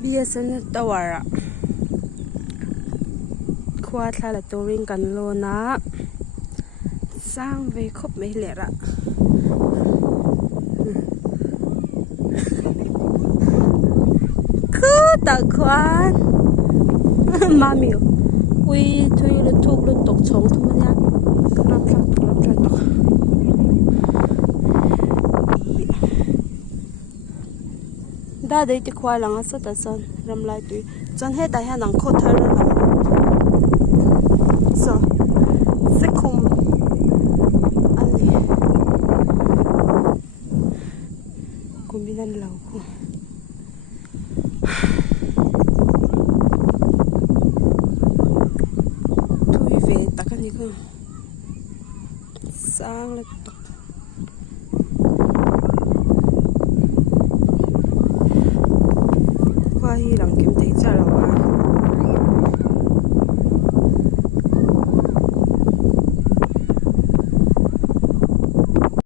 BSNL Tower khóa thla là touring kan lo na sang ve khop mai le ra khu ta khoan mami ui thui lu thuk lu tok chong thu nya ram tra tok da dei ti khwa langa sa ta son ram lai tu chon he ta ha nang kho thar ra so se khum ali kumbinan law ko thui ve ta ka ni ko sang la